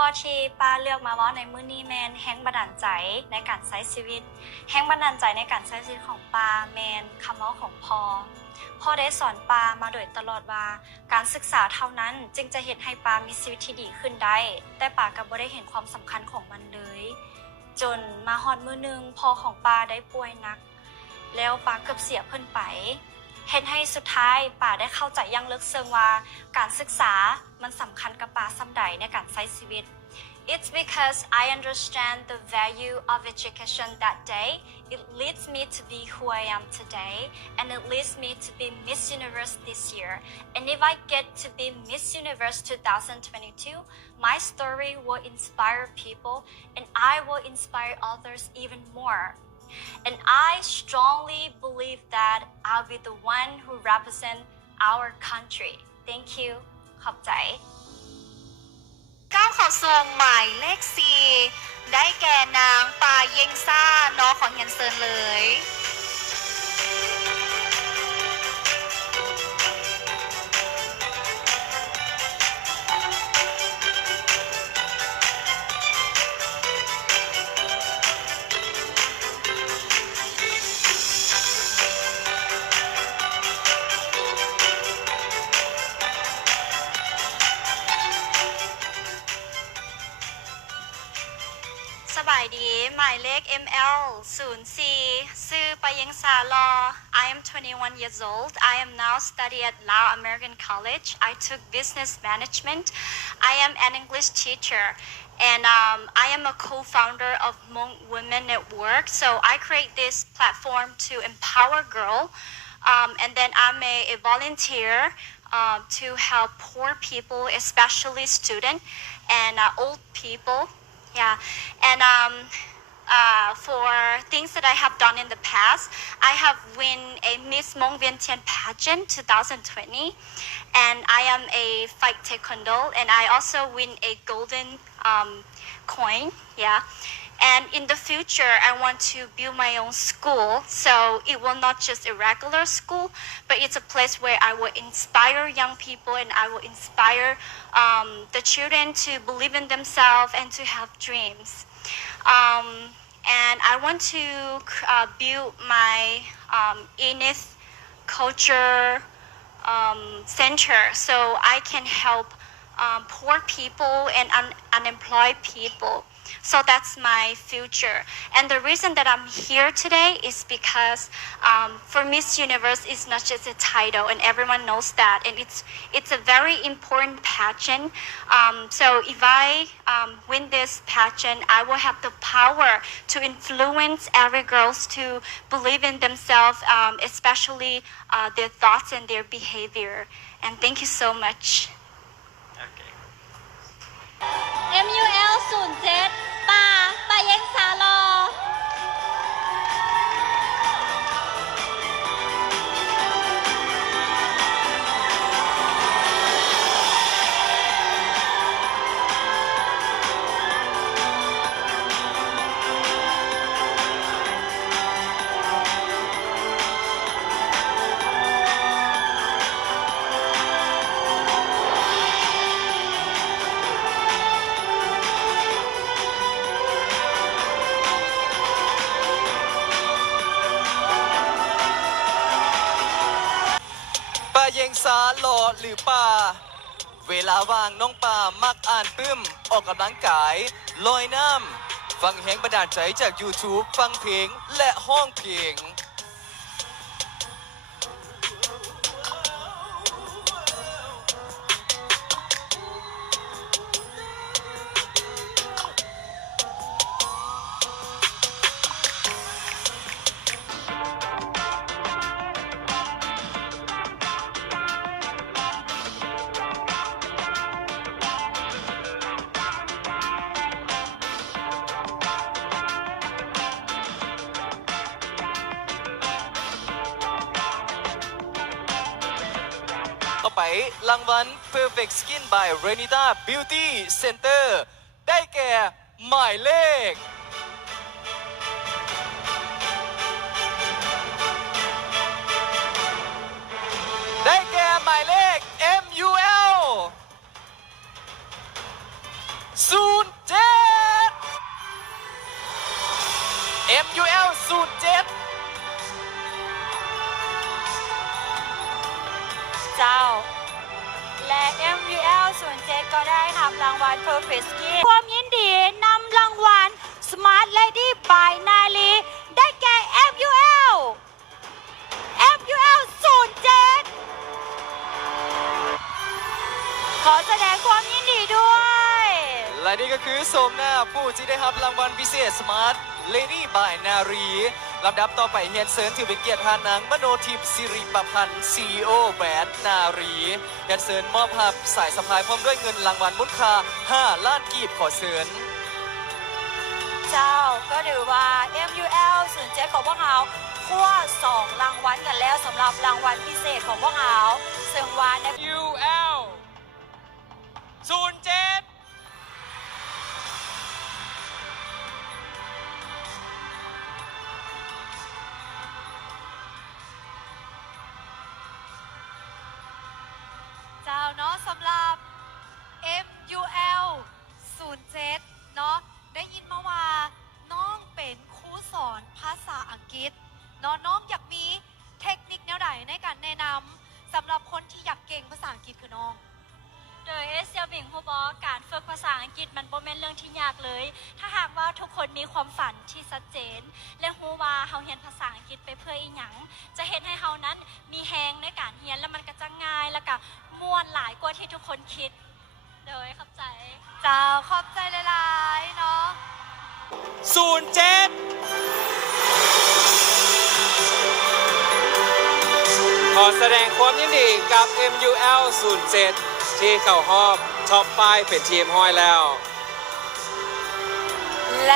ข้อที่ป้าเลือกมาว่าในมื้อนี้แมนแห้งบันดาลใจในการใช้ชีวิตแห้งบันดาลใจในการใช้ชีวิตของป้าแมนคำเว้าของพ่อได้สอนป้ามาโดยตลอดว่าการศึกษาเท่านั้นจึงจะเฮ็ดให้ป้ามีชีวิตที่ดีขึ้นได้แต่ป้าก็บ่ได้เห็นความสำคัญของมันเลยจนมาฮอดมื้อนึงพ่อของป้าได้ป่วยหนักแล้วป้าเกือบเสียเพิ่นไปเฮ็ดให้สุดท้ายป้าได้เข้าใจอย่างลึกซึ้งว่าการศึกษามันสำคัญกับป้าส่ำใดในการใช้ชีวิต It's because I understand the value of education that day. It leads me to be who I am today, and it leads me to be Miss Universe this year. And if I get to be Miss Universe 2022, my story will inspire people, and I will inspire others even more. And I strongly believe that I'll be the one who represents our country. Thank you. ขอบใจก้าวเข้าสู่หมายเลข4ได้แก่นางปาเยงซ่าน้องของเฮียนเซินเลยสบายดีหมายเลข ML 04ซื่อปาเยงซาลอ I am 21 years old. I am now study at Lao American College. I took business management. I am an English teacher and I am a co-founder of Hmong Women Network. So I create this platform to empower girls and then I'm a volunteer to help poor people, especially students and old people.Yeah, and for things that I have done in the past, I have won a Miss Hmong Vientiane pageant 2020, and I am a fight taekwondo, and I also win a golden coin. Yeah. And in the future, I want to build my own school. So it will not just a regular school, but it's a place where I will inspire young people and I will inspire the children to believe in themselves and to have dreams. And I want to build my Enith culture center so I can help poor people and unemployed people.So that's my future. And the reason that I'm here today is because for Miss Universe, it's not just a title, and everyone knows that. And it's a very important pageant. So if I win this pageant, I will have the power to influence every girls to believe in themselves, especially their thoughts and their behavior. And thank you so much. MUL 07ปาเยงซาลอเยงสาหล่อหรือป่าเวลาว่างน้องป่ามักอ่านปึ้มออกกำลังกายลอยน้ำฟังแห่งบันดาลใจจาก YouTube ฟังเพลงและห้องเพลงไปรางวัล Perfect Skin by Renita Beauty Center ได้แก่หมายเลขMUL MUL 07 เจ้า และ MUL 07 ก็ได้รับรางวัล Perfect Skin ความยินดีนำรางวัล Smart Lady by Nali ได้แก่ MUL 07 ขอแสดงความยินดีด้วย และนี่ก็คือโสมหน้าผู้ที่ได้รับรางวัลพิเศษ Smart Lady by นารีลำดับต่อไปเฮียนเซินถือเป็นเกียรติทานนางมโนทิพย์สิริประพันธ์ CEO แบรนด์นารีเฮียนเซินมอบภาพสายสะพายพร้อมด้วยเงินรางวัลมูลค่า5 ล้านกีบขอเซิน เจ้าก็ถือว่า MUL 07 ของพวกเราคั่ว2 รางวัลกันแล้วสำหรับรางวัลพิเศษของพวกเราซึ่งว่าใน UL 07 เจ้าเนาะสำหรับ MUL 07 เนาะได้ยินมาว่าน้องเป็นครูสอนภาษาอังกฤษเนาะน้องอยากมีเทคนิคแนวใดในการแนะนำสำหรับคนที่อยากเก่งภาษาอังกฤษคือน้อง โดยเซียวบิงฮูบอกการฝึกภาษาอังกฤษมันบ่แม่นเรื่องที่ยากเลย ถ้าหากว่าทุกคนมีความฝันที่ชัดเจน และฮู้ว่าเฮาเรียนภาษาอังกฤษไปเพื่ออีหยังจะเฮ็ดให้เฮานั้นมีแฮงในการเรียนแล้วมันก็จะง่ายแล้วก็ม่วนหลายกว่าที่ทุกคนคิดโดยเข้าใจ เจ้าขอบใจหลายๆเนาะ 07 ขอแสดงความยินดีกับ MUL 07 ที่เข้ารอบท็อป5เป็นทีมห้อยแล้ว แล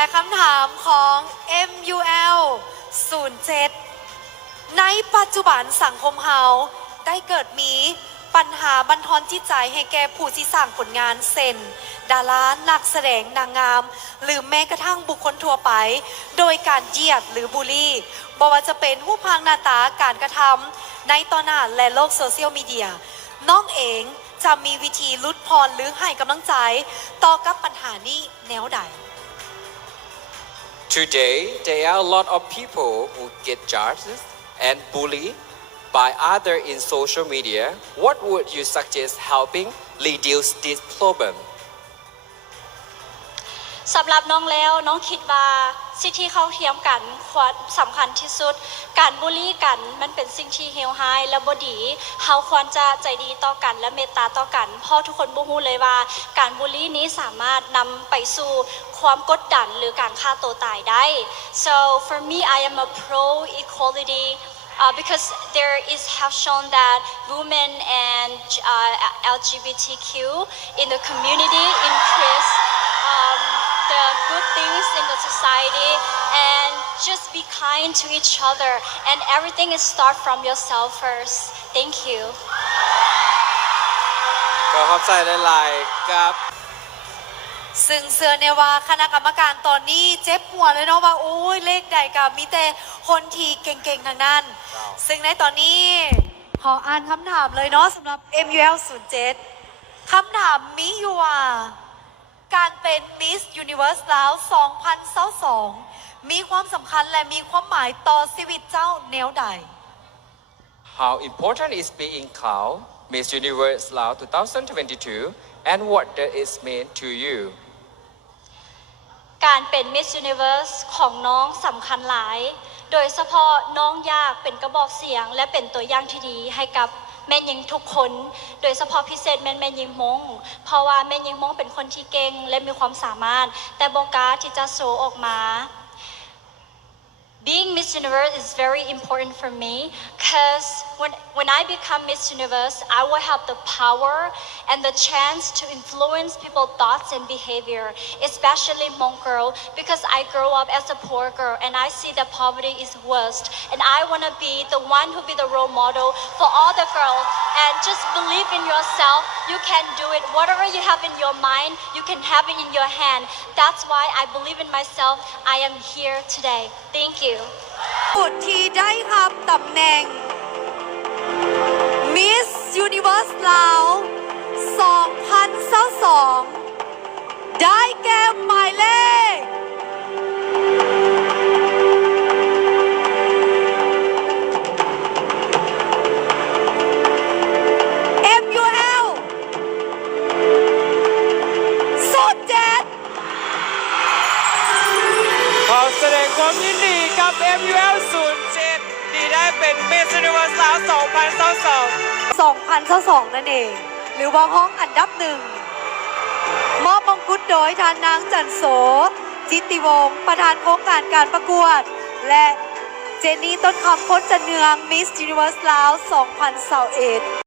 ะคำถามของ MUL 07 ในปัจจุบันสังคมเฮาได้เกิดมีปัญหาบั่นทอนจิตใจให้แก่ผู้ที่สร้างผลงานเช่นดารานักแสดงนางงาม หรือแม้กระทั่งบุคคลทั่วไป โดยการเหยียดหรือบูลลี่บ่ว่าจะเป็นรูปพรรณหน้าตาการกระทำในต่อหน้าและโลกโซเชียลมีเดียน้องเองจะมีวิธีลดพรหรือให้กำลังใจต่อกับปัญหานี้แนวใด Today, there are a lot of people who get judged and bullied by others in social media. What would you suggest helping reduce this problem? สำหรับน้องแล้วน้องคิดว่าสิทธิเข้าเทียมกันควรสำคัญที่สุดการบูลลี่กันมันเป็นสิ่งที่เฮลไฮและบดีเฮาควรจะใจดีต่อกันและเมตตาต่อกันเพราะทุกคนบ่ฮู้เลยว่าการบูลลี่นี้สามารถนำไปสู่ความกดดันหรือการฆ่าตัวตายได้ so for me I am a pro equality because there is have shown that women and LGBTQ in the community increase the good things in the society and just be kind to each other and everything is start from yourself first. Thank you. ก็ขอบใจหลายๆกับ ซึ่งเสือเนี่ยว่าคณะกรรมการตอนนี้เจ็บหัวเลยเนาะว่าโอ้ยเลขใดกับมีแต่คนที่เก่งๆทางนั้น ซึ่งในตอนนี้ขออ่านคำถามเลยเนาะสำหรับ MUL 07 คำถามมีอยู่ว่าการเป็น Miss Universe แล้ว 2022 มีความสำคัญและมีความหมายต่อชีวิตเจ้าแนวใด How important is being crowned Miss Universe Lao 2022 and what does it mean to you? การเป็น Miss Universe ของน้องสำคัญหลาย โดยเฉพาะน้องอยากเป็นกระบอกเสียงและเป็นตัวอย่างที่ดีให้กับแม่หญิงทุกคน โดยเฉพาะพิเศษแม่หญิงมงเพราะว่าแม่หญิงมงเป็นคนที่เก่งและมีความสามารถแต่บอกล้าที่จะโชว์ออกมา Being Miss Universe is very important for me because when I become Miss Universe, I will have the power and the chance to influence people's thoughts and behavior, especially Hmong girl, because I grew up as a poor girl and I see that poverty is worst. And I want to be the one who be the role model for all the girls. And just believe in yourself. You can do it. Whatever you have in your mind, you can have it in your hand. That's why I believe in myself. I am here today. Thank you. ผู้ที่ได้รับตำแหน่ง Miss Universe ลาว 2022 ได้แก่หมายเลข MUL 07 ขอแสดงความยินดีกับ MUL 07ที่ได้เป็น Miss Universe สาว 2022 นั่นเอง หรือว่าห้องอันดับหนึ่ง มอบมงกุฎโดยทานนางจันโส จิตติวงศ์ประธานโครงการการประกวด และเจนนี่ต้นคำพ้นจันเนือง Miss Universe ลาว 2021